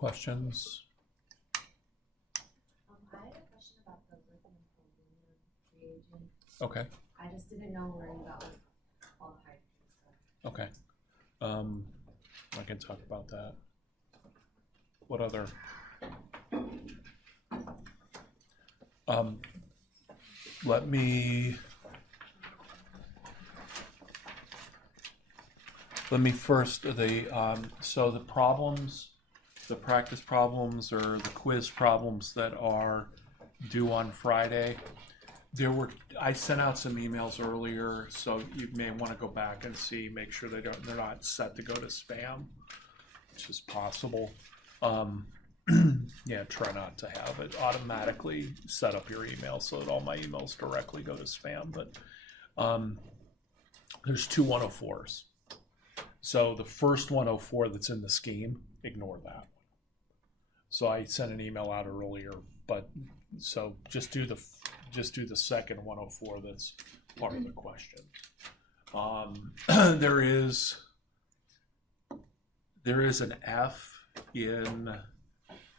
questions? I had a question about the lithium reagent. Okay. I just didn't know where you got all the hydrogen stuff. Okay. I can talk about that. What other? Let me first so the problems, the practice problems or the quiz problems that are due on Friday. I sent out some emails earlier, so you may want to go back and see, make sure they're not set to go to spam, which is possible. Yeah, try not to have it automatically set up your email so that all my emails directly go to spam. But there's two 104s. So the first 104 that's in the scheme, ignore that. So I sent an email out earlier, but so just do the second 104 that's part of the question. There is an F in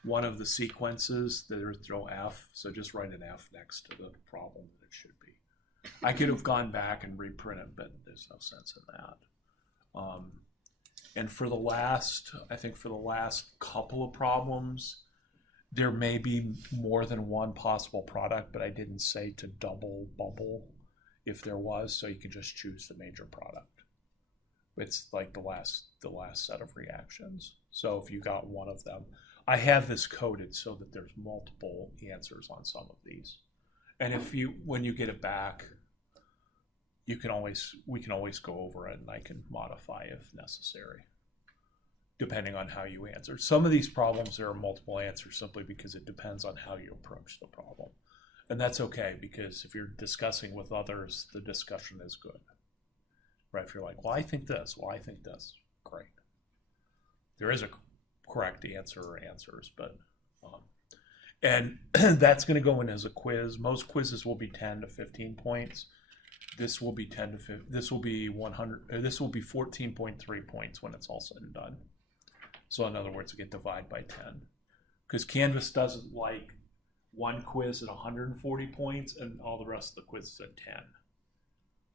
one of the sequences. There's no F, so just write an F next to the problem that it should be. I could have gone back and reprint it, but there's no sense in that. And for the last couple of problems, there may be more than one possible product, but I didn't say to double bubble if there was, so you can just choose the major product. It's like the last set of reactions. So if you got one of them, I have this coded so that there's multiple answers on some of these. And when you get it back, we can always go over it and I can modify if necessary, depending on how you answer. Some of these problems, there are multiple answers simply because it depends on how you approach the problem. And that's okay, because if you're discussing with others, the discussion is good. Right? If you're like, well, I think this, great. There is a correct answer or answers, but and that's going to go in as a quiz. Most quizzes will be 10 to 15 points. This will be 10 to 15. This will be 100. This will be 14.3 points when it's all said and done. So in other words, we get divided by 10, because Canvas doesn't like one quiz at 140 points and all the rest of the quizzes at 10.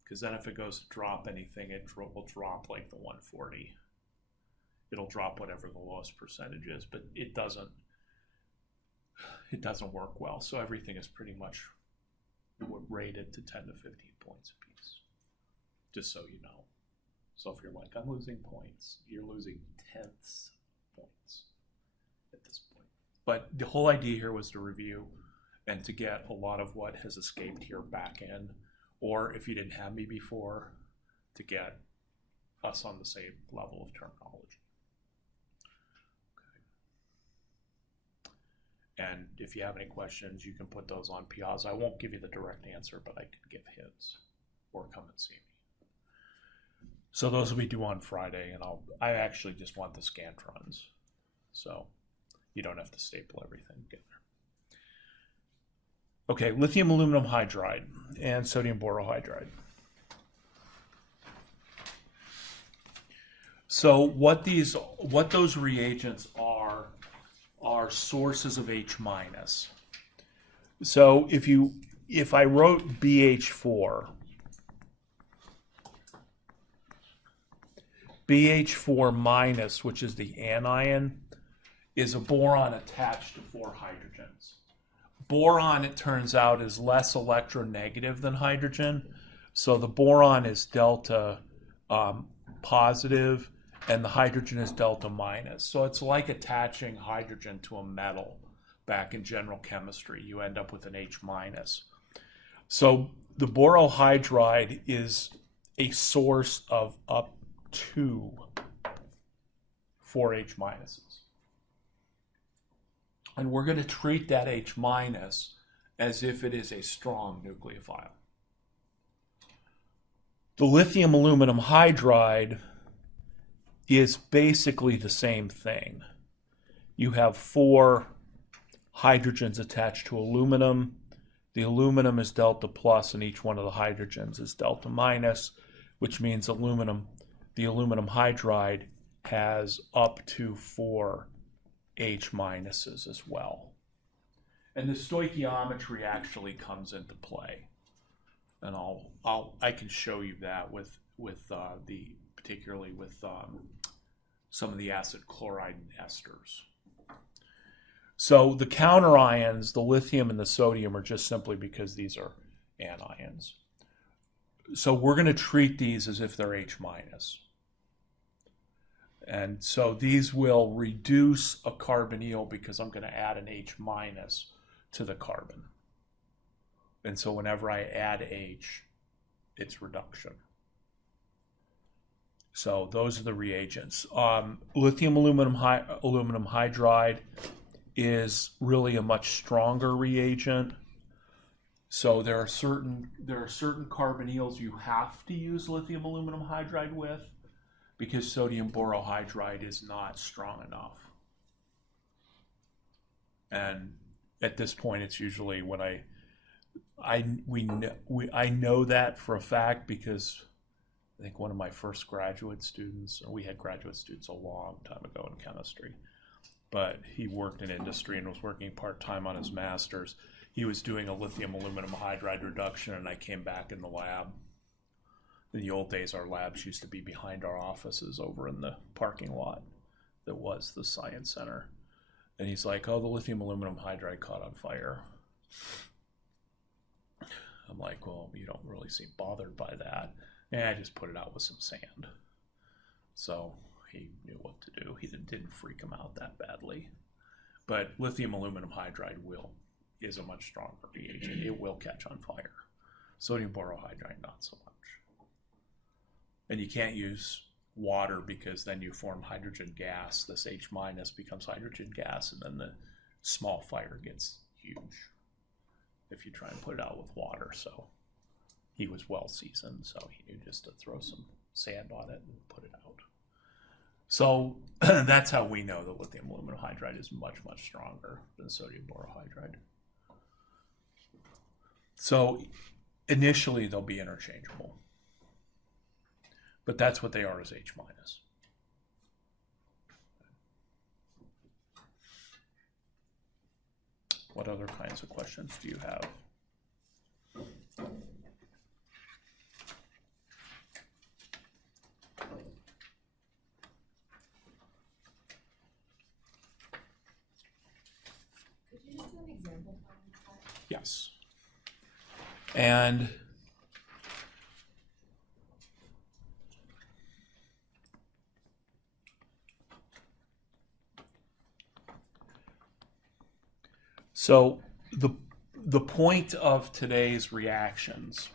Because then if it goes to drop anything, it will drop like the 140. It'll drop whatever the lowest percentage is, but it doesn't work well. So everything is pretty much rated to 10 to 15 points a piece, just so you know. So if you're like, I'm losing points, you're losing tenths points at this point. But the whole idea here was to review and to get a lot of what has escaped here back in, or if you didn't have me before, to get us on the same level of terminology. Okay. And if you have any questions, you can put those on Piazza. I won't give you the direct answer, but I can give hints, or come and see me. So those will be due on Friday, and I actually just want the scantrons, so you don't have to staple everything together. Okay, lithium aluminum hydride and sodium borohydride. So what those reagents are sources of H minus. So if I wrote BH4 minus, which is the anion, is a boron attached to 4 hydrogens. Boron, it turns out, is less electronegative than hydrogen. So the boron is delta positive and the hydrogen is delta minus. So it's like attaching hydrogen to a metal back in general chemistry. You end up with an H minus. So the borohydride is a source of up to 4 H minuses. And we're going to treat that H minus as if it is a strong nucleophile. The lithium aluminum hydride is basically the same thing. You have 4 hydrogens attached to aluminum. The aluminum is delta plus and each one of the hydrogens is delta minus, which means the aluminum hydride has up to 4 H minuses as well. And the stoichiometry actually comes into play. And I can show you that with particularly with some of the acid chloride and esters. So the counter ions, the lithium and the sodium, are just simply because these are anions. So we're going to treat these as if they're H minus. And so these will reduce a carbonyl because I'm going to add an H minus to the carbon. And so whenever I add H, it's reduction. So those are the reagents. Lithium aluminum hydride is really a much stronger reagent. So there are certain carbonyls you have to use lithium aluminum hydride with because sodium borohydride is not strong enough. And at this point, it's usually when I know that for a fact because I think one of my first graduate students, and we had graduate students a long time ago in chemistry, but he worked in industry and was working part-time on his master's. He was doing a lithium aluminum hydride reduction, and I came back in the lab. In the old days, our labs used to be behind our offices over in the parking lot that was the science center. And he's like, oh, the lithium aluminum hydride caught on fire. I'm like, well, you don't really seem bothered by that. And I just put it out with some sand. So he knew what to do. He didn't freak him out that badly. But lithium aluminum hydride is a much stronger reagent. It will catch on fire. Sodium borohydride, not so much. And you can't use water because then you form hydrogen gas. This H minus becomes hydrogen gas, and then the small fire gets huge if you try and put it out with water. So he was well seasoned, so he knew just to throw some sand on it and put it out. So that's how we know that lithium aluminum hydride is much, much stronger than sodium borohydride. So initially they'll be interchangeable, but that's what they are as H minus. What other kinds of questions do you have? Could you just do an example? Yes. And so the point of today's reactions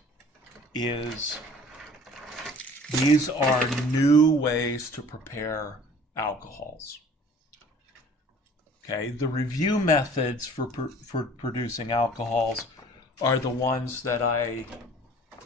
is these are new ways to prepare alcohols. Okay, the review methods for producing alcohols are the ones that I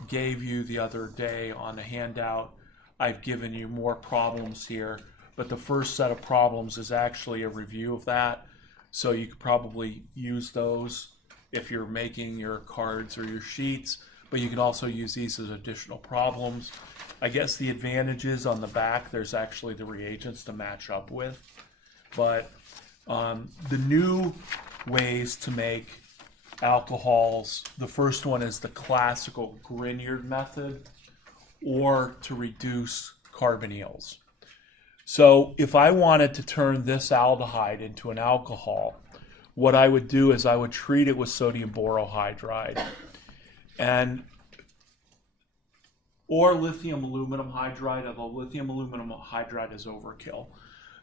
gave you the other day on the handout. I've given you more problems here, but the first set of problems is actually a review of that. So you could probably use those if you're making your cards or your sheets, but you can also use these as additional problems. I guess the advantage is on the back, there's actually the reagents to match up with. But the new ways to make alcohols, the first one is the classical Grignard method, or to reduce carbonyls. So if I wanted to turn this aldehyde into an alcohol, what I would do is I would treat it with sodium borohydride or lithium aluminum hydride, although lithium aluminum hydride is overkill.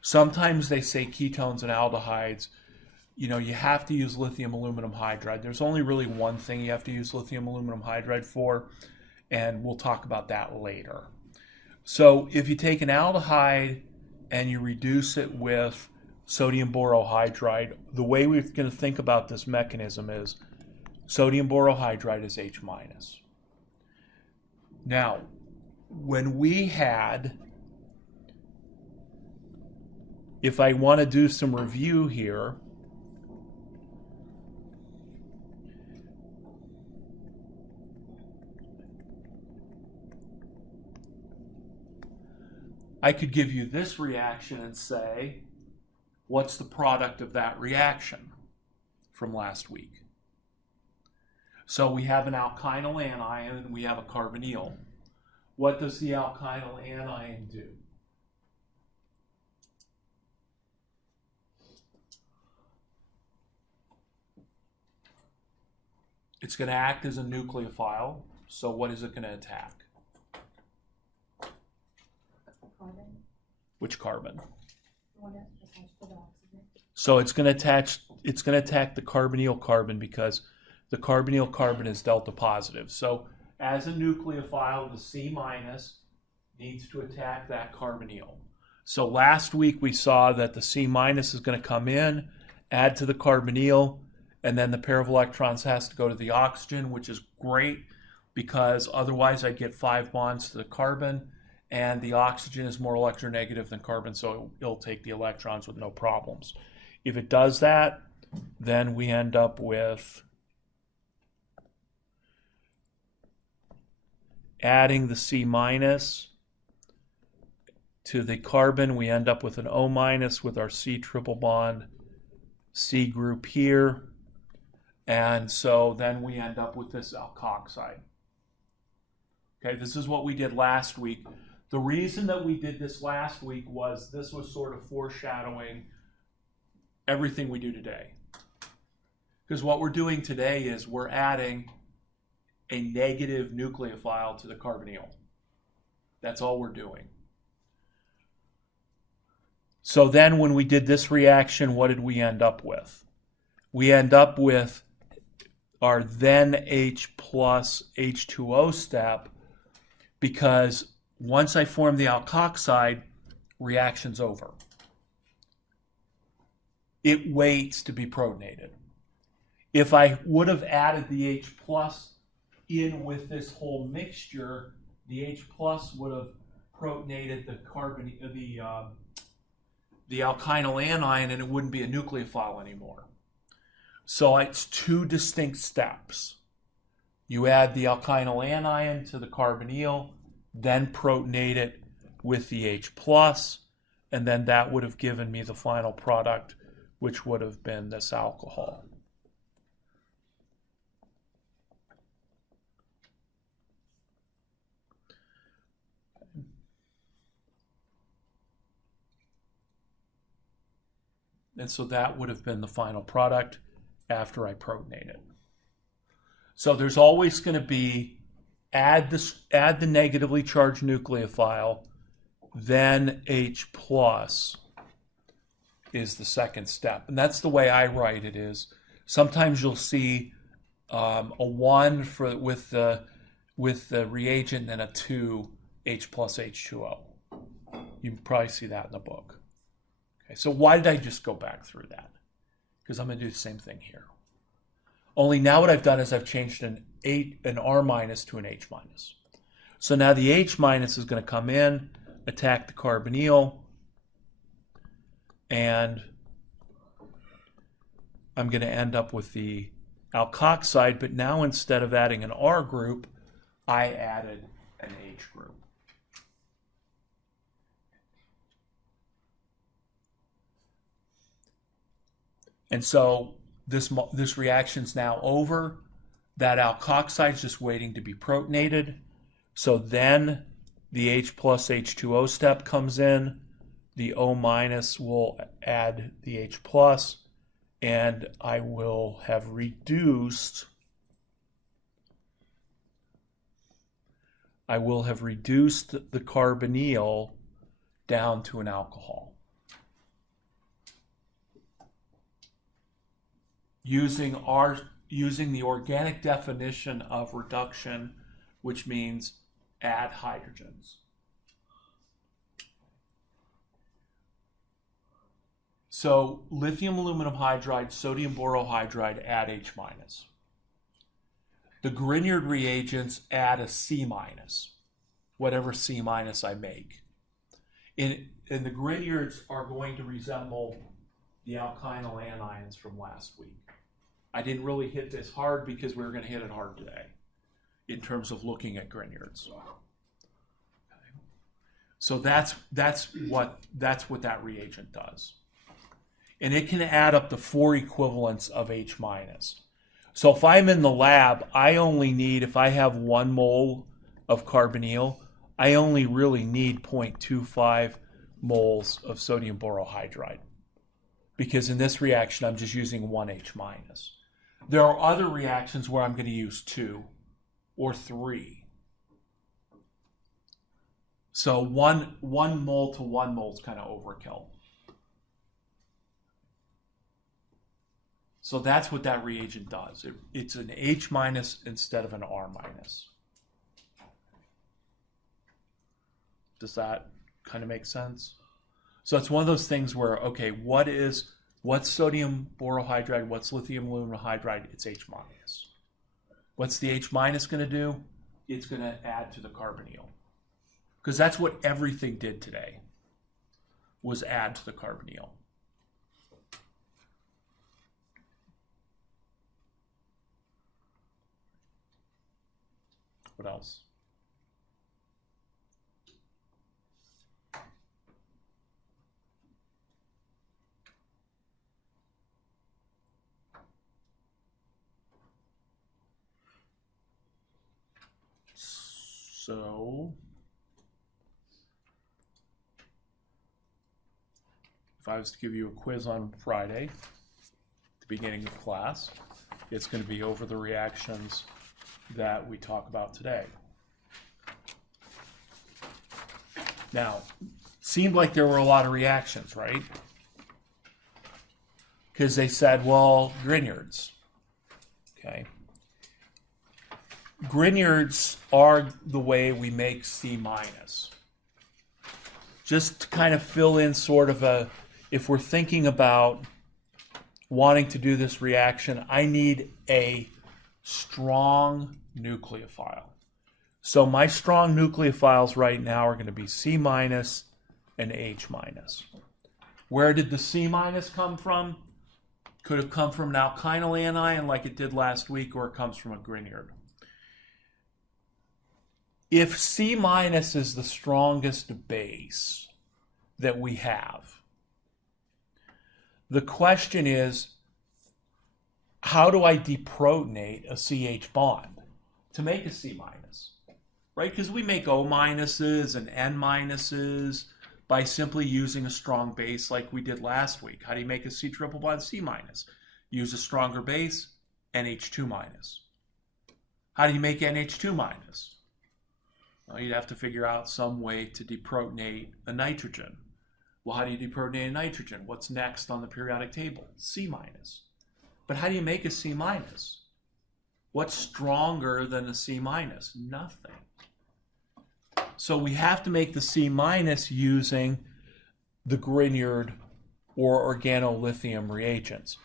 Sometimes they say ketones and aldehydes, you have to use lithium aluminum hydride. There's only really one thing you have to use lithium aluminum hydride for, and we'll talk about that later. So if you take an aldehyde and you reduce it with sodium borohydride, the way we're going to think about this mechanism is sodium borohydride is H minus. Now, when we had, if I want to do some review here, I could give you this reaction and say What's the product of that reaction from last week? So we have an alkynyl anion and we have a carbonyl. What does the alkynyl anion do? It's going to act as a nucleophile. So what is it going to attack? Carbon. Which carbon? The one that's attached to the oxygen. So it's going to attack the carbonyl carbon because the carbonyl carbon is delta positive. So as a nucleophile, the C minus needs to attack that carbonyl. So last week we saw that the C minus is going to come in, add to the carbonyl, and then the pair of electrons has to go to the oxygen, which is great because otherwise I'd get 5 bonds to the carbon, and the oxygen is more electronegative than carbon, so it'll take the electrons with no problems. If it does that, then we end up with adding the C minus to the carbon. We end up with an O minus with our C triple bond C group here. And so then we end up with this alkoxide. Okay, this is what we did last week. The reason that we did this last week was this was sort of foreshadowing everything we do today. Because what we're doing today is we're adding a negative nucleophile to the carbonyl. That's all we're doing. So then when we did this reaction, what did we end up with? We end up with our then H plus H2O step, because once I form the alkoxide, reaction's over. It waits to be protonated. If I would have added the H plus in with this whole mixture, the H plus would have protonated the the alkynyl anion, and it wouldn't be a nucleophile anymore. So it's 2 distinct steps. You add the alkynyl anion to the carbonyl, then protonate it with the H plus, and then that would have given me the final product, which would have been this alcohol. And so that would have been the final product after I protonate it. So there's always going to be add the negatively charged nucleophile, then H plus is the second step. And that's the way I write it is. Sometimes you'll see a 1 with the reagent and a 2 H plus H2O. You can probably see that in the book. Okay, so why did I just go back through that? Because I'm going to do the same thing here. Only now what I've done is I've changed an R minus to an H minus. So now the H minus is going to come in, attack the carbonyl, and I'm going to end up with the alkoxide, but now instead of adding an R group, I added an H group. And so this reaction's now over. That alkoxide's just waiting to be protonated. So then the H plus H2O step comes in. The O minus will add the H plus, and I will have reduced the carbonyl down to an alcohol. Using the organic definition of reduction, which means add hydrogens. So lithium aluminum hydride, sodium borohydride, add H minus. The Grignard reagents add a C minus, whatever C minus I make. And the Grignards are going to resemble the alkynyl anions from last week. I didn't really hit this hard because we were going to hit it hard today in terms of looking at Grignards. Okay. So that's what that reagent does. and it can add up to 4 equivalents of H minus. So if I'm in the lab, I only need, if I have 1 mole of carbonyl, I only really need 0.25 moles of sodium borohydride. Because in this reaction, I'm just using 1 H minus. There are other reactions where I'm going to use 2 or 3. So one mole to 1 mole is kind of overkill. So that's what that reagent does. It's an H minus instead of an R minus. Does that kind of make sense? So it's one of those things where, okay, what's sodium borohydride? What's lithium aluminum hydride? It's H minus. What's the H minus going to do? It's going to add to the carbonyl. Because that's what everything did today, was add to the carbonyl. What else? So, if I was to give you a quiz on Friday, at the beginning of class, it's going to be over the reactions that we talk about today. Now, seemed like there were a lot of reactions, right? Because they said, well, Grignards. Okay. Grignards are the way we make C minus. Just to kind of fill in sort of a, if we're thinking about wanting to do this reaction, I need a strong nucleophile. So my strong nucleophiles right now are going to be C minus and H minus. Where did the C minus come from? Could have come from an alkynyl anion like it did last week, or it comes from a Grignard. If C minus is the strongest base that we have, the question is, how do I deprotonate a CH bond to make a C minus? Right? Because we make O minuses and N minuses by simply using a strong base like we did last week. How do you make a C triple bond C minus? Use a stronger base, NH2 minus. How do you make NH2 minus? Well, you'd have to figure out some way to deprotonate a nitrogen. Well, how do you deprotonate a nitrogen? What's next on the periodic table? C minus. But how do you make a C minus? What's stronger than a C minus? Nothing. So we have to make the C minus using the Grignard or organolithium reagents.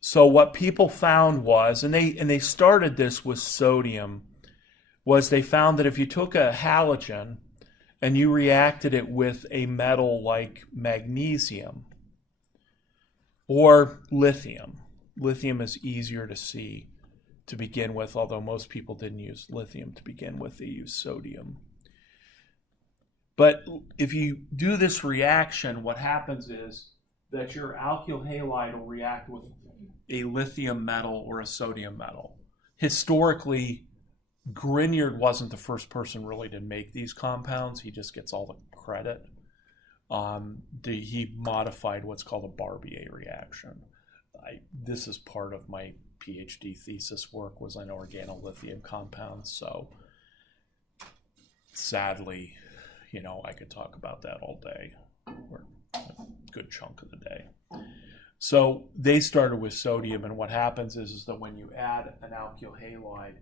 So what people found was, and they started this with sodium, was they found that if you took a halogen and you reacted it with a metal like magnesium or lithium. Lithium is easier to see to begin with, although most people didn't use lithium to begin with, they used sodium. But if you do this reaction, what happens is that your alkyl halide will react with a lithium metal or a sodium metal. Historically, Grignard wasn't the first person really to make these compounds. He just gets all the credit. He modified what's called a Barbier reaction. This is part of my PhD thesis work, was on organolithium compounds. So sadly, I could talk about that all day, or a good chunk of the day. So they started with sodium, and what happens is that when you add an alkyl halide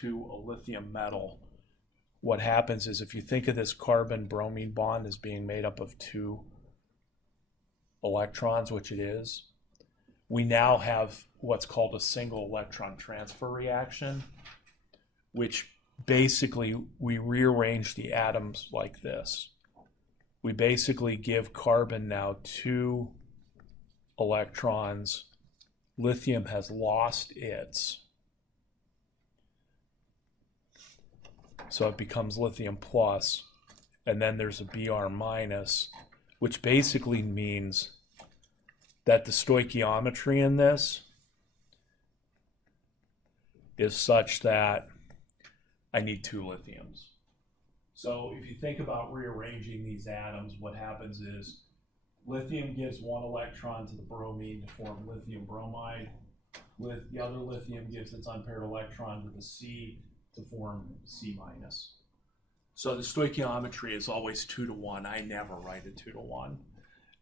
to a lithium metal, what happens is, if you think of this carbon-bromine bond as being made up of 2 electrons, which it is, we now have what's called a single electron transfer reaction, which basically we rearrange the atoms like this. We basically give carbon now 2 electrons. Lithium has lost its. So it becomes lithium plus, and then there's a Br minus, which basically means that the stoichiometry in this is such that I need 2 lithiums. So if you think about rearranging these atoms, what happens is lithium gives 1 electron to the bromine to form lithium bromide. The other lithium gives its unpaired electron to the C to form C minus. So the stoichiometry is always 2 to 1. I never write it 2 to 1.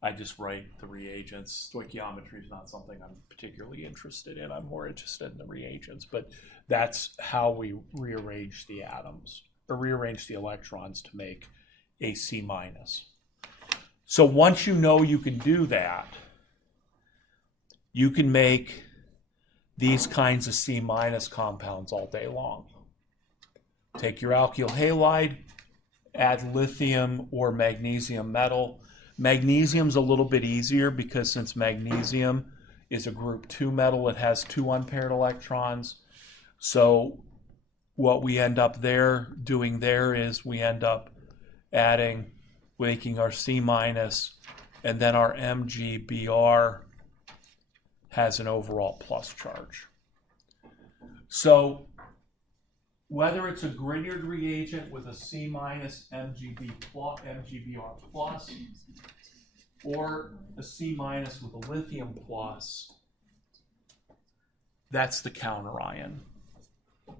I just write the reagents. Stoichiometry is not something I'm particularly interested in. I'm more interested in the reagents, but that's how we rearrange the atoms, or rearrange the electrons to make a C minus. So once you know you can do that, you can make these kinds of C minus compounds all day long. Take your alkyl halide, add lithium or magnesium metal. Magnesium's a little bit easier because since magnesium is a group 2 metal, it has 2 unpaired electrons. So what we end up doing there is we end up making our C minus, and then our MgBr has an overall plus charge. So whether it's a Grignard reagent with a C minus MgBr plus, or a C minus with a lithium plus, that's the counter ion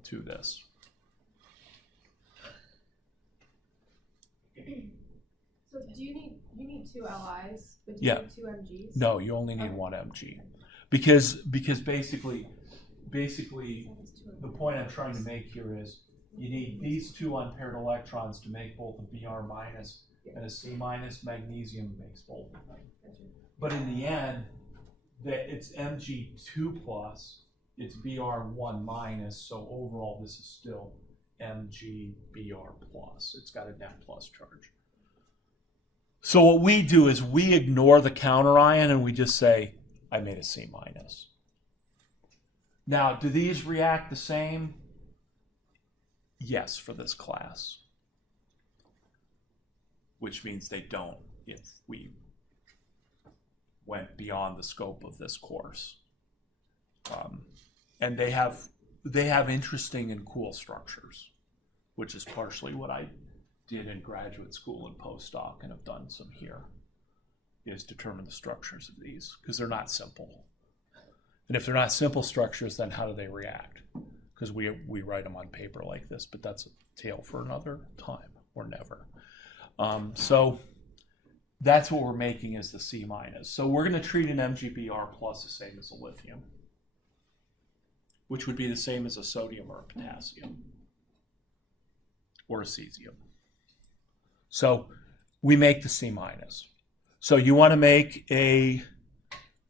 to this. So do you need 2 Lis, but do Yeah. you need 2 Mgs? No, you only need 1 Mg. Because basically the point I'm trying to make here is you need these 2 unpaired electrons to make both a Br minus and a C minus. Magnesium makes both of them. But in the end, it's Mg2 plus, it's Br1 minus, so overall this is still MgBr plus. It's got a net plus charge. So what we do is we ignore the counter ion and we just say, I made a C minus. Now, do these react the same? Yes, for this class. Which means they don't if we went beyond the scope of this course. And they have interesting and cool structures, which is partially what I did in graduate school and postdoc and have done some here, is determine the structures of these, because they're not simple. And if they're not simple structures, then how do they react? Because we write them on paper like this, but that's a tale for another time or never. So that's what we're making is the C minus. So we're going to treat an MgBr plus the same as a lithium, which would be the same as a sodium or a potassium or a cesium. So we make the C minus. So you want to make a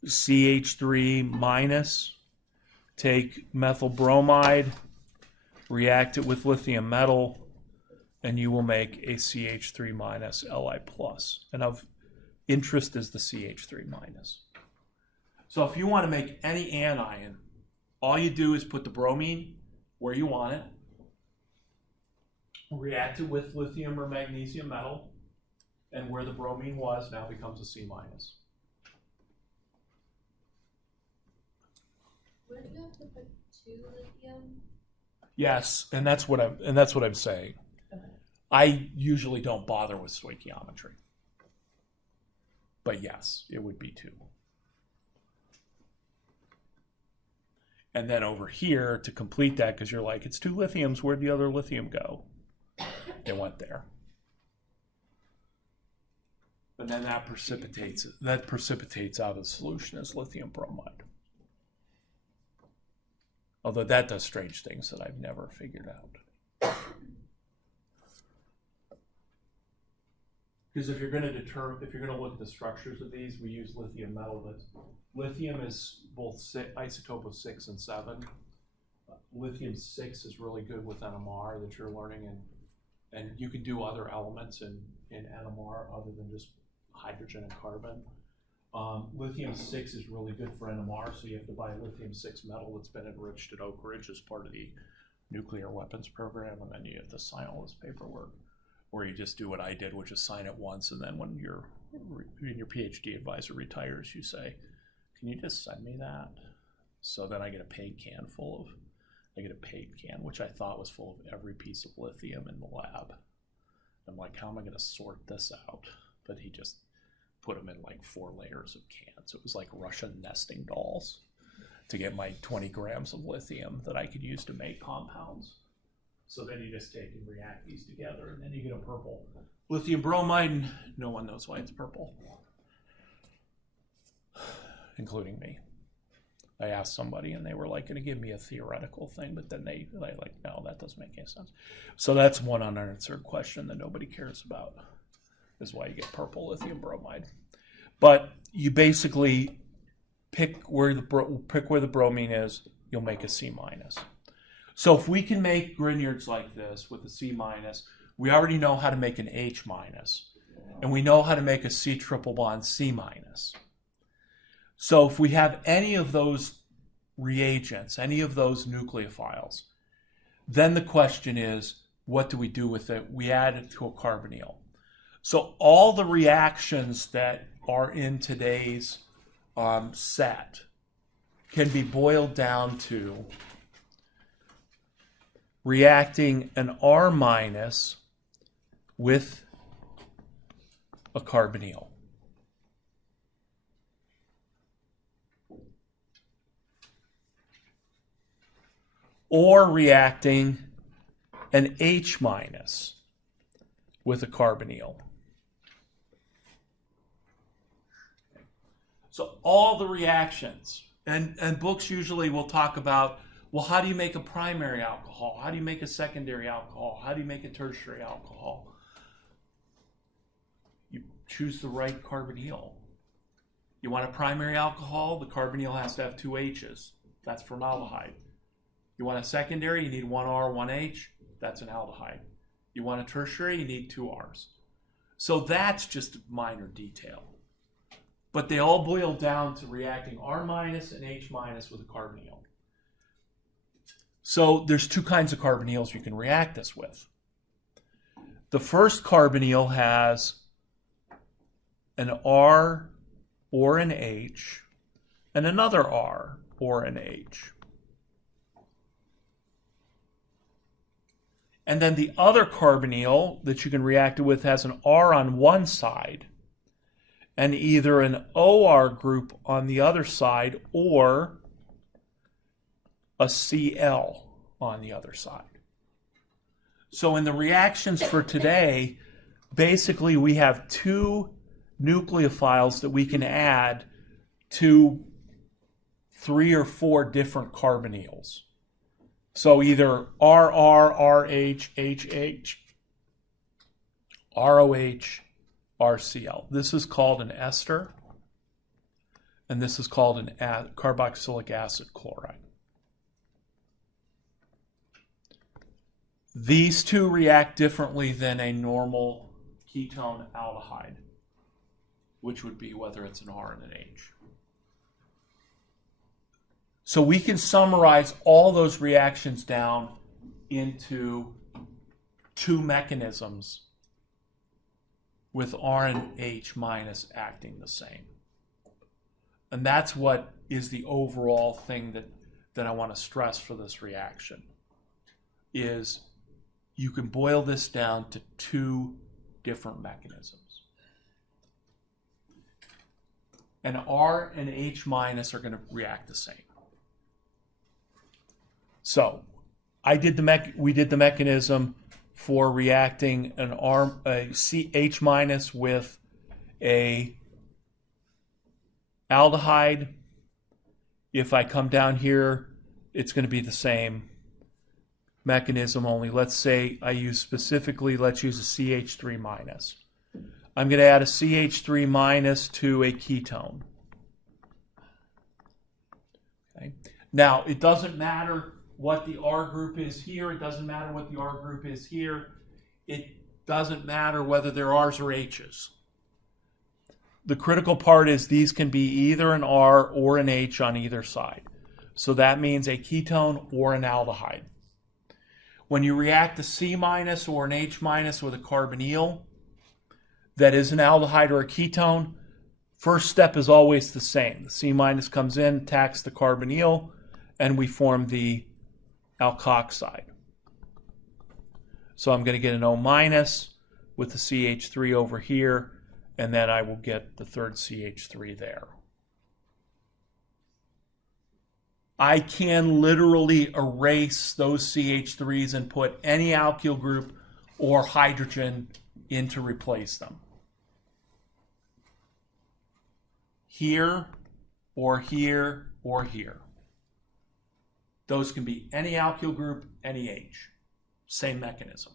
CH3 minus, take methyl bromide, react it with lithium metal, and you will make a CH3 minus Li plus. And of interest is the CH3 minus. So if you want to make any anion, all you do is put the bromine where you want it, react it with lithium or magnesium metal, and where the bromine was now becomes a C minus. Wouldn't you have to put 2 lithium? Yes, and that's what I'm saying. Okay. I usually don't bother with stoichiometry. But yes, it would be 2. And then over here, to complete that, because you're like, it's 2 lithiums, where'd the other lithium go? It went there. And then that precipitates out of the solution as lithium bromide. Although that does strange things that I've never figured out. Because if you're going to look at the structures of these, we use lithium metal. But lithium is both isotope of 6 and 7. Lithium 6 is really good with NMR that you're learning, and you can do other elements in NMR other than just hydrogen and carbon. Lithium 6 is really good for NMR, so you have to buy lithium 6 metal that's been enriched at Oak Ridge as part of the nuclear weapons program, and then you have to sign all this paperwork. Or you just do what I did, which is sign it once, and then when your PhD advisor retires, you say, can you just send me that? So then I get a paid can which I thought was full of every piece of lithium in the lab. I'm like, how am I going to sort this out? But he just put them in like 4 layers of cans. It was like Russian nesting dolls to get my 20 grams of lithium that I could use to make compounds. So then you just take and react these together, and then you get a purple lithium bromide. No one knows why it's purple, including me. I asked somebody, and they were like going to give me a theoretical thing, but then they like, no, that doesn't make any sense. So that's one unanswered question that nobody cares about, is why you get purple lithium bromide. But you basically pick where the bromine is, you'll make a C-. So if we can make Grignards like this with a C-, we already know how to make an H-, and we know how to make a C triple bond C-. So if we have any of those reagents, any of those nucleophiles, then the question is, what do we do with it? We add it to a carbonyl. So all the reactions that are in today's set can be boiled down to reacting an R- with a carbonyl. Or reacting an H- with a carbonyl. So all the reactions, and books usually will talk about, well, how do you make a primary alcohol? How do you make a secondary alcohol? How do you make a tertiary alcohol? You choose the right carbonyl. You want a primary alcohol? The carbonyl has to have 2 H's. That's formaldehyde. You want a secondary? You need 1 R, 1 H. That's an aldehyde. You want a tertiary? You need 2 R's. So that's just a minor detail. But they all boil down to reacting R- and H- with a carbonyl. So there's 2 kinds of carbonyls you can react this with. The first carbonyl has an R or an H and another R or an H. And then the other carbonyl that you can react it with has an R on one side and either an OR group on the other side or a Cl on the other side. So in the reactions for today, basically we have 2 nucleophiles that we can add to 3 or 4 different carbonyls. So either RR, RH, HH, ROH, RCl. This is called an ester, and this is called an carboxylic acid chloride. These 2 react differently than a normal ketone aldehyde, which would be whether it's an R and an H. So we can summarize all those reactions down into 2 mechanisms with R and H- acting the same. And that's what is the overall thing that I want to stress for this reaction, is you can boil this down to 2 different mechanisms. And R and H- are going to react the same. So we did the mechanism for reacting a CH- with a aldehyde. If I come down here, it's going to be the same mechanism, only let's say I use specifically, let's use a CH3-. I'm going to add a CH3- to a ketone. Okay. Now, it doesn't matter what the R group is here. It doesn't matter what the R group is here. It doesn't matter whether they're R's or H's. The critical part is these can be either an R or an H on either side. So that means a ketone or an aldehyde. When you react a C- or an H- with a carbonyl that is an aldehyde or a ketone, First step is always the same. The C minus comes in, attacks the carbonyl, and we form the alkoxide. So I'm going to get an O minus with the CH3 over here, and then I will get the third CH3 there. I can literally erase those CH3s and put any alkyl group or hydrogen in to replace them. Here, or here, or here. Those can be any alkyl group, any H. Same mechanism.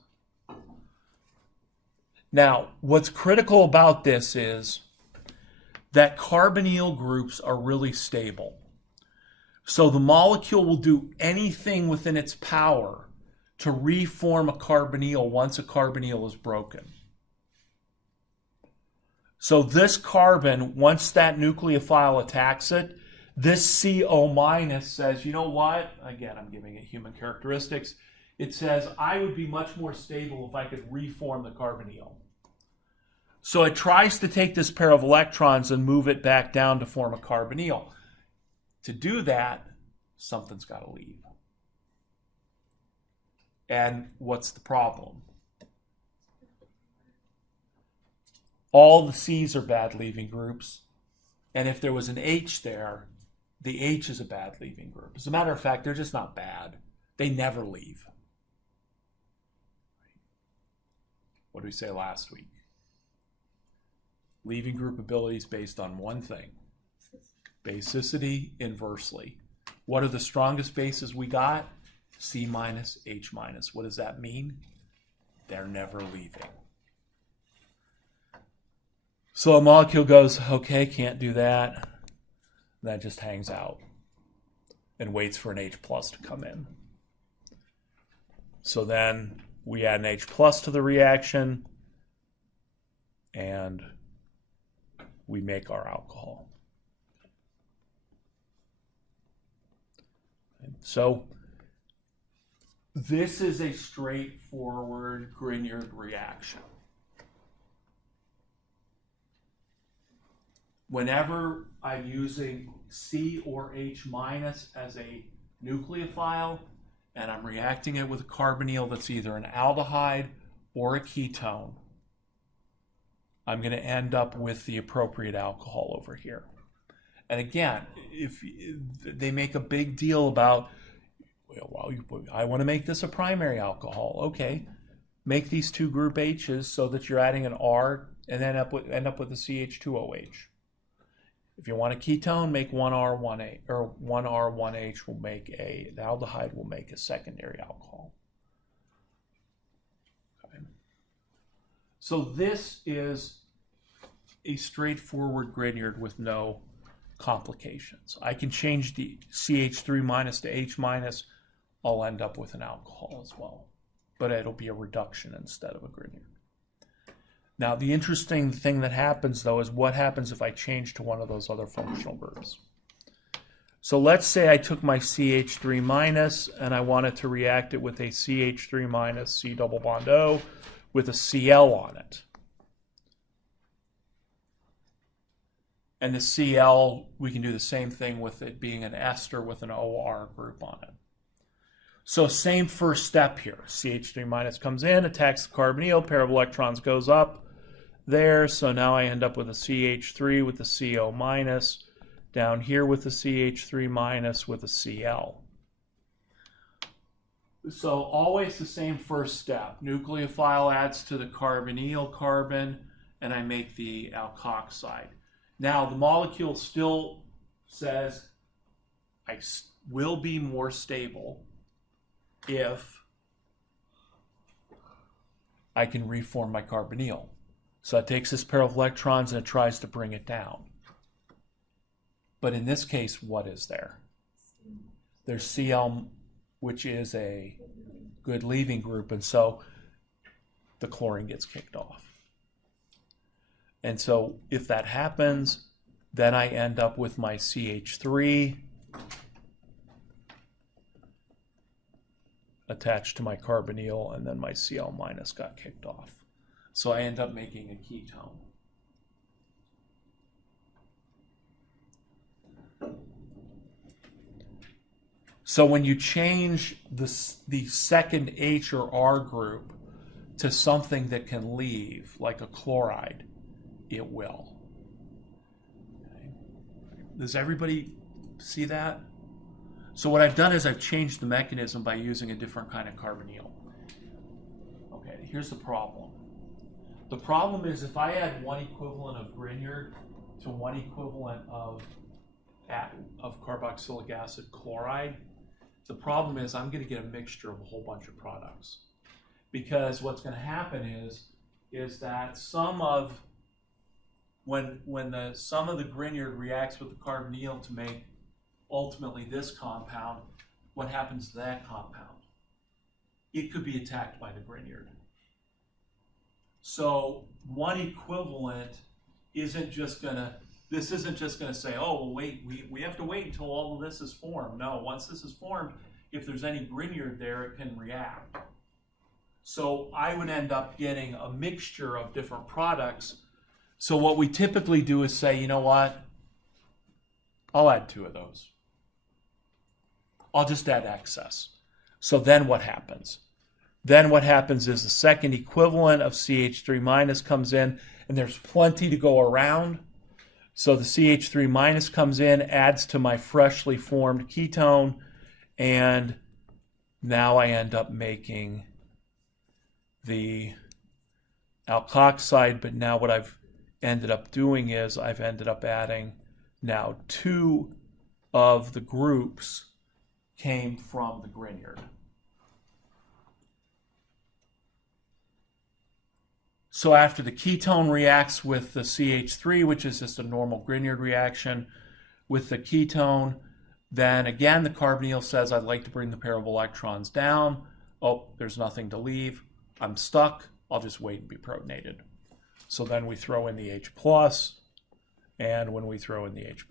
Now, what's critical about this is that carbonyl groups are really stable. So the molecule will do anything within its power to reform a carbonyl once a carbonyl is broken. So this carbon, once that nucleophile attacks it, this CO minus says, you know what? Again, I'm giving it human characteristics. It says, I would be much more stable if I could reform the carbonyl. So it tries to take this pair of electrons and move it back down to form a carbonyl. To do that, something's got to leave. And what's the problem? All the C's are bad leaving groups. And if there was an H there, the H is a bad leaving group. As a matter of fact, they're just not bad. They never leave. What did we say last week? Leaving group ability is based on one thing. Basicity inversely. What are the strongest bases we got? C minus, H minus. What does that mean? They're never leaving. So a molecule goes, okay, can't do that. That just hangs out and waits for an H plus to come in. So then we add an H plus to the reaction and we make our alcohol. So this is a straightforward Grignard reaction. Whenever I'm using C or H minus as a nucleophile and I'm reacting it with a carbonyl that's either an aldehyde or a ketone, I'm going to end up with the appropriate alcohol over here. And again, if they make a big deal about, well, I want to make this a primary alcohol. Okay, make these two group H's so that you're adding an R and then end up with a CH2OH. If you want a ketone, make 1R, 1A, or 1R, 1H will make the aldehyde will make a secondary alcohol. Okay. So this is a straightforward Grignard with no complications. I can change the CH3 minus to H minus. I'll end up with an alcohol as well, but it'll be a reduction instead of a Grignard. Now, the interesting thing that happens, though, is what happens if I change to one of those other functional groups. So let's say I took my CH3 minus and I wanted to react it with a CH3 minus C double bond O with a Cl on it. And the Cl, we can do the same thing with it being an ester with an OR group on it. So same first step here. CH3 minus comes in, attacks the carbonyl, pair of electrons goes up there. So now I end up with a CH3 with a CO minus, down here with a CH3 minus with a Cl. So always the same first step. Nucleophile adds to the carbonyl carbon, and I make the alkoxide. Now the molecule still says I will be more stable if I can reform my carbonyl. So it takes this pair of electrons and it tries to bring it down. But in this case, what is there? There's Cl, which is a good leaving group, and so the chlorine gets kicked off. And so if that happens, then I end up with my CH3 attached to my carbonyl, and then my Cl minus got kicked off. So I end up making a ketone. So when you change the second H or R group to something that can leave, like a chloride, it will. Okay. Does everybody see that? So what I've done is I've changed the mechanism by using a different kind of carbonyl. Okay, here's the problem. The problem is if I add one equivalent of Grignard to one equivalent of carboxylic acid chloride, the problem is I'm going to get a mixture of a whole bunch of products. Because what's going to happen is that when the sum of the Grignard reacts with the carbonyl to make ultimately this compound, what happens to that compound? It could be attacked by the Grignard. So one equivalent isn't just going to say, oh, well, wait, we have to wait until all of this is formed. No, once this is formed, if there's any Grignard there, it can react. So I would end up getting a mixture of different products. So what we typically do is say, you know what? I'll add 2 of those. I'll just add excess. So then what happens? Then what happens is the second equivalent of CH3 minus comes in, and there's plenty to go around. So the CH3 minus comes in, adds to my freshly formed ketone, and now I end up making the alkoxide. But now what I've ended up doing is I've ended up adding now 2 of the groups came from the Grignard. So after the ketone reacts with the CH3, which is just a normal Grignard reaction with the ketone, then again the carbonyl says I'd like to bring the pair of electrons down. Oh, there's nothing to leave. I'm stuck. I'll just wait and be protonated. So then we throw in the H+, and when we throw in the H+,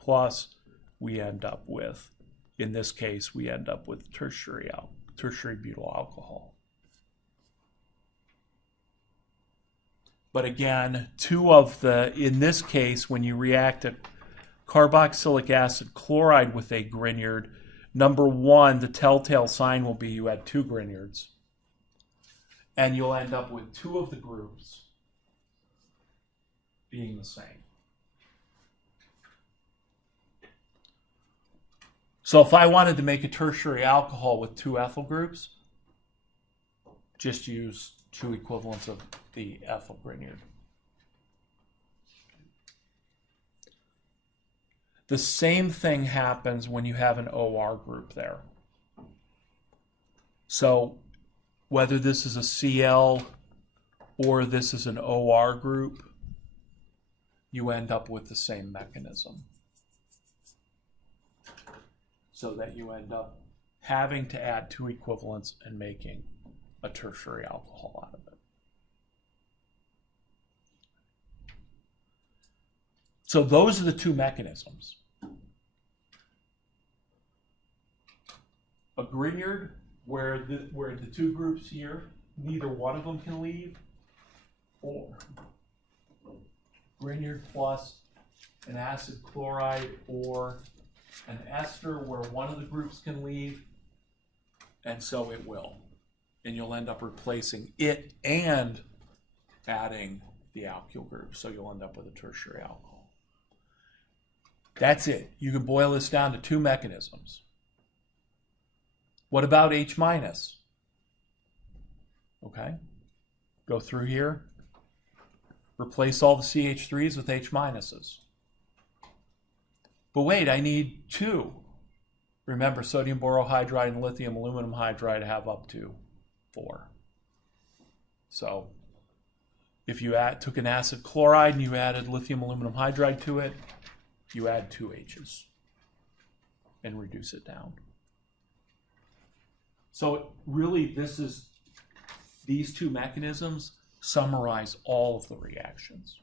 we end up with, in this case, we end up with tertiary butyl alcohol. But again, 2 of the, in this case, when you react a carboxylic acid chloride with a Grignard, number 1, the telltale sign will be you had 2 Grignards. And you'll end up with 2 of the groups being the same. So if I wanted to make a tertiary alcohol with 2 ethyl groups, just use 2 equivalents of the ethyl Grignard. The same thing happens when you have an OR group there. So whether this is a Cl or this is an OR group, you end up with the same mechanism. So that you end up having to add 2 equivalents and making a tertiary alcohol out of it. So those are the 2 mechanisms. A Grignard where the 2 groups here, neither one of them can leave, or Grignard plus an acid chloride or an ester where one of the groups can leave, and so it will. And you'll end up replacing it and adding the alkyl group, so you'll end up with a tertiary alcohol. That's it. You can boil this down to 2 mechanisms. What about H minus? Okay, go through here, replace all the CH3s with H minuses. But wait, I need 2. Remember, sodium borohydride and lithium aluminum hydride have up to 4. So if you took an acid chloride and you added lithium aluminum hydride to it, you add 2 H's and reduce it down. So really, these 2 mechanisms summarize all of the reactions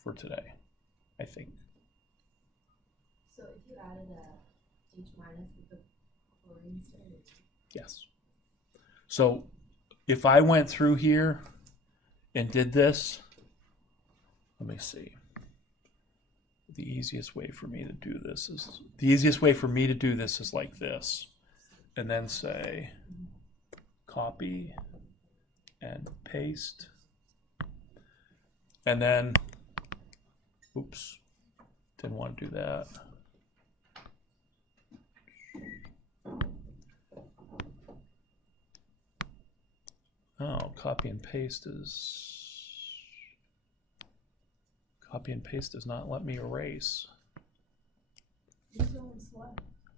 for today, I think. So if you added a H minus with the chlorine instead? Yes. So if I went through here and did this, let me see. the easiest way for me to do this is like this, and then say copy and paste, and then oops, didn't want to do that. Oh, copy and paste does not let me erase.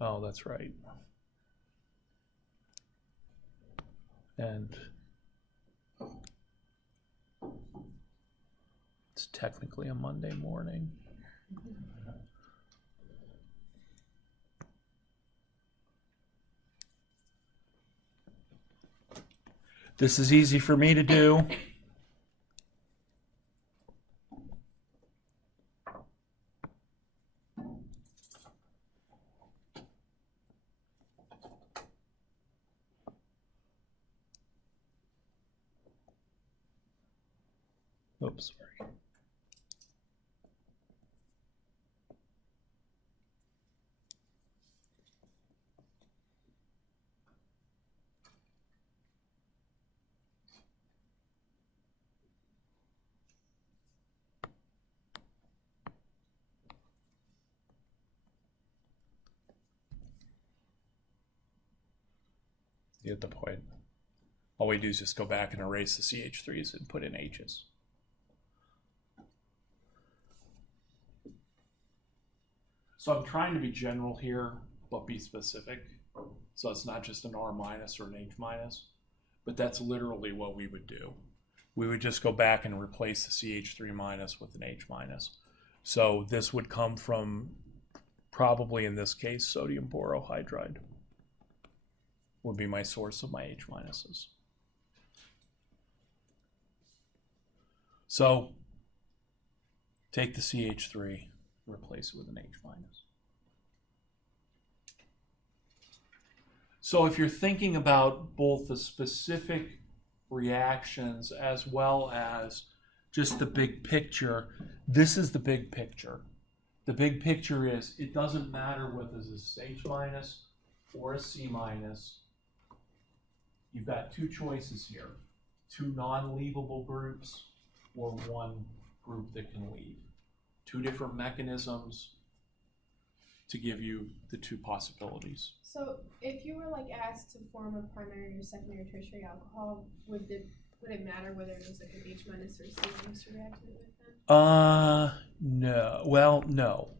Oh, that's right. And it's technically a Monday morning. This is easy for me to do. Oops, sorry. You get the point. All we do is just go back and erase the CH3s and put in H's. So I'm trying to be general here, but be specific. So it's not just an R minus or an H minus, but that's literally what we would do. We would just go back and replace the CH3 minus with an H minus. So this would come from, probably in this case, sodium borohydride would be my source of my H minuses. So take the CH3, replace it with an H minus. So if you're thinking about both the specific reactions as well as just the big picture, this is the big picture. The big picture is it doesn't matter whether this is H minus or a C minus. You've got two choices here, two non-leavable groups or one group that can leave. Two different mechanisms to give you the two possibilities. So if you were like asked to form a primary or secondary or tertiary alcohol, would it matter whether it was like an H minus or C minus reaction with them? No. Well, no.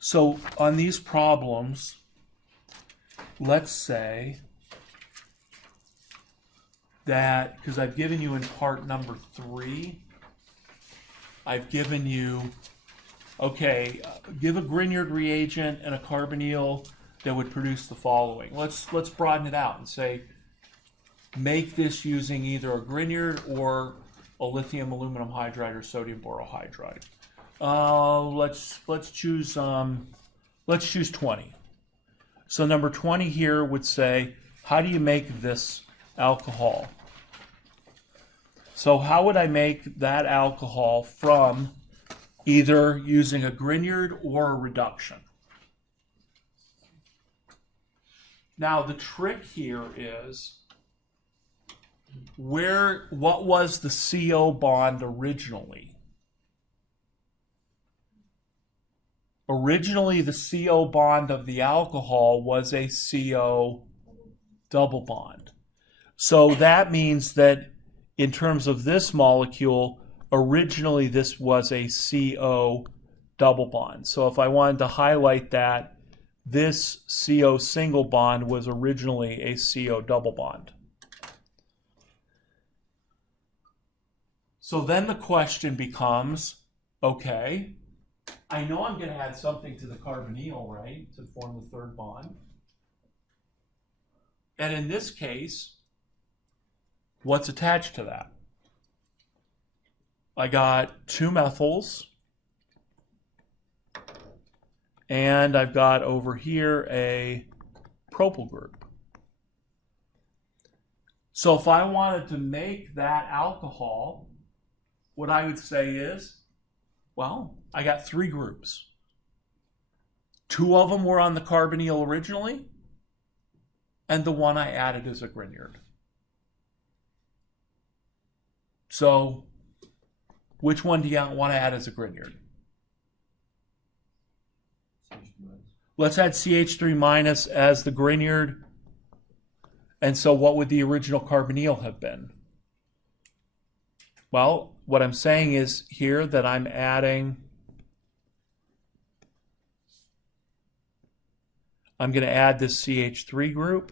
So on these problems, let's say that, because I've given you in part number 3, I've given you, okay, give a Grignard reagent and a carbonyl that would produce the following. Let's broaden it out and say, make this using either a Grignard or a lithium aluminum hydride or sodium borohydride. Let's choose 20. So number 20 here would say, how do you make this alcohol? So how would I make that alcohol from either using a Grignard or a reduction? Now the trick here is what was the CO bond originally? Originally the CO bond of the alcohol was a CO double bond. So that means that in terms of this molecule, originally this was a CO double bond. So if I wanted to highlight that, this CO single bond was originally a CO double bond. So then the question becomes, okay, I know I'm going to add something to the carbonyl, right, to form the third bond. And in this case, what's attached to that? I got 2 methyls, and I've got over here a propyl group. So if I wanted to make that alcohol, what I would say is, well, I got 3 groups. 2 of them were on the carbonyl originally, and the one I added is a Grignard. So which one do you want to add as a Grignard? Let's add CH3 minus as the Grignard. And so what would the original carbonyl have been? Well, what I'm saying is here that I'm going to add this CH3 group.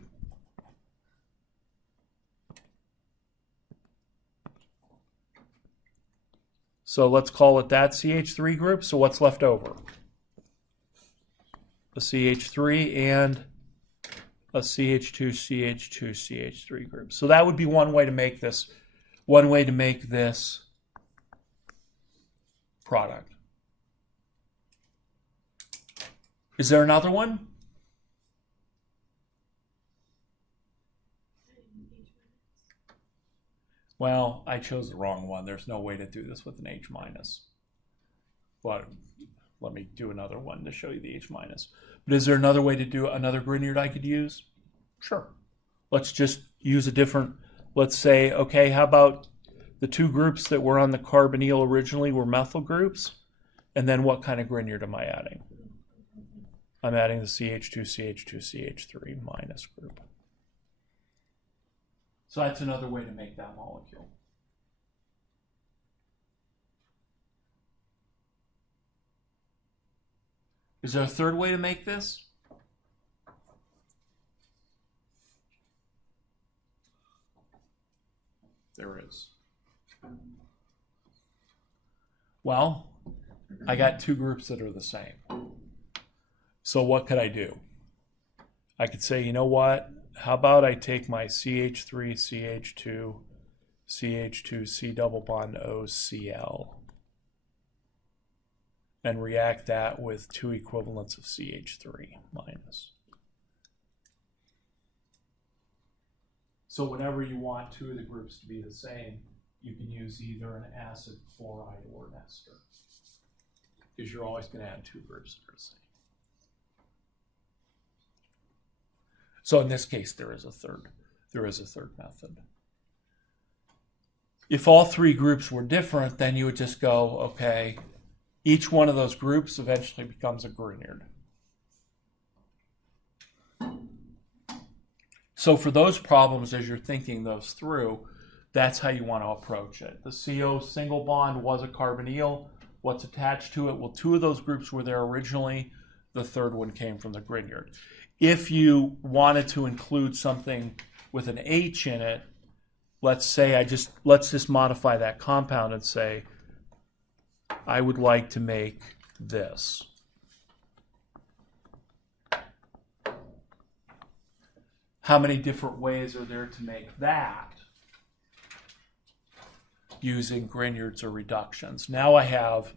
So let's call it that CH3 group. So what's left over? A CH3 and a CH2, CH2, CH3 group. So that would be one way to make this product. Is there another one? Well, I chose the wrong one. There's no way to do this with an H minus. But let me do another one to show you the H minus. But is there another way to do another Grignard I could use? Sure. Let's just use a different, let's say, okay, how about the 2 groups that were on the carbonyl originally were methyl groups? And then what kind of Grignard am I adding? I'm adding the CH2, CH2, CH3 minus group. So that's another way to make that molecule. Is there a third way to make this? There is. Well, I got 2 groups that are the same. So what could I do? I could say, you know what? How about I take my CH3, CH2, CH2, C double bond O, Cl, and react that with 2 equivalents of CH3 minus. So whenever you want 2 of the groups to be the same, you can use either an acid, chloride, or an ester, because you're always going to have 2 groups that are the same. So in this case, there is a third method. If all 3 groups were different, then you would just go, okay, each one of those groups eventually becomes a Grignard. So for those problems, as you're thinking those through, that's how you want to approach it. The CO single bond was a carbonyl. What's attached to it? Well, 2 of those groups were there originally. The third one came from the Grignard. If you wanted to include something with an H in it, let's just modify that compound and say, I would like to make this. How many different ways are there to make that using Grignards or reductions? Now I have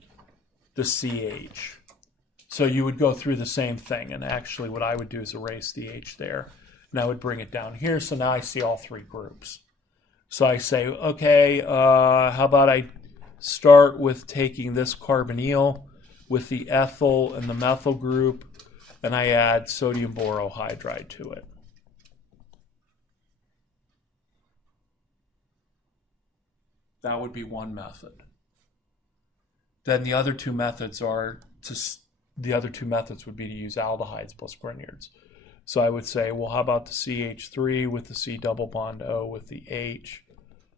the CH. So you would go through the same thing, and actually what I would do is erase the H there, and I would bring it down here, so now I see all 3 groups. So I say, okay, how about I start with taking this carbonyl with the ethyl and the methyl group, and I add sodium borohydride to it. That would be one method. Then the other 2 methods would be to use aldehydes plus Grignards. So I would say, well, how about the CH3 with the C double bond O with the H,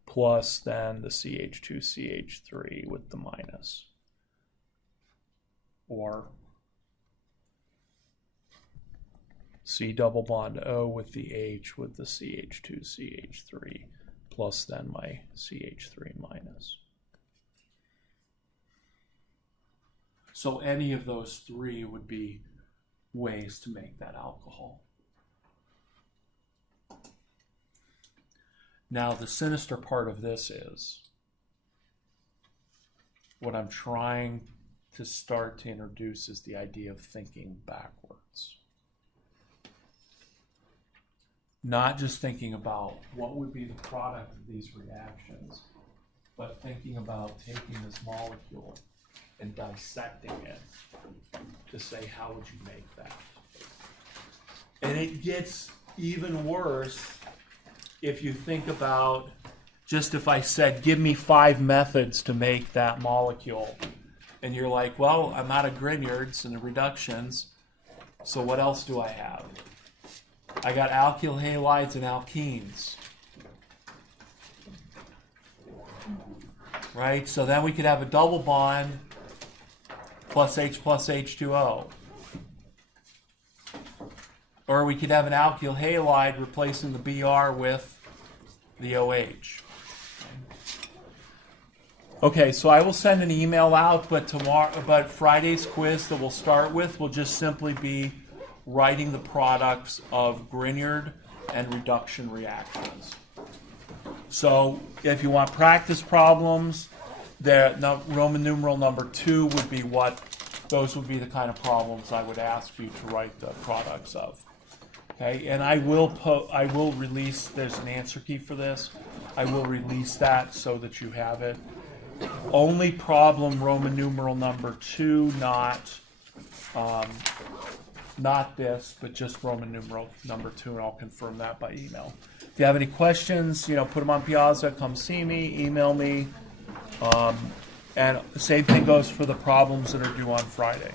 plus then the CH2, CH3 with the minus. Or C double bond O with the H with the CH2, CH3, plus then my CH3 minus. So any of those 3 would be ways to make that alcohol. Now the sinister part of this is what I'm trying to start to introduce is the idea of thinking backwards. Not just thinking about what would be the product of these reactions, but thinking about taking this molecule and dissecting it to to say, how would you make that? And it gets even worse if you think about, just if I said, give me 5 methods to make that molecule. And you're like, well, I'm out of Grignards and the reductions, so what else do I have? I got alkyl halides and alkenes. Right? So then we could have a double bond plus H plus H2O. Or we could have an alkyl halide replacing the Br with the OH. Okay, so I will send an email out, but Friday's quiz that we'll start with will just simply be writing the products of Grignard and reduction reactions. So if you want practice problems, Roman numeral number 2 would be those would be the kind of problems I would ask you to write the products of. Okay, and I will release, there's an answer key for this. I will release that so that you have it. Only problem Roman numeral number 2, not this, but just Roman numeral number 2, and I'll confirm that by email. If you have any questions, put them on Piazza, come see me, email me. And the same thing goes for the problems that are due on Friday.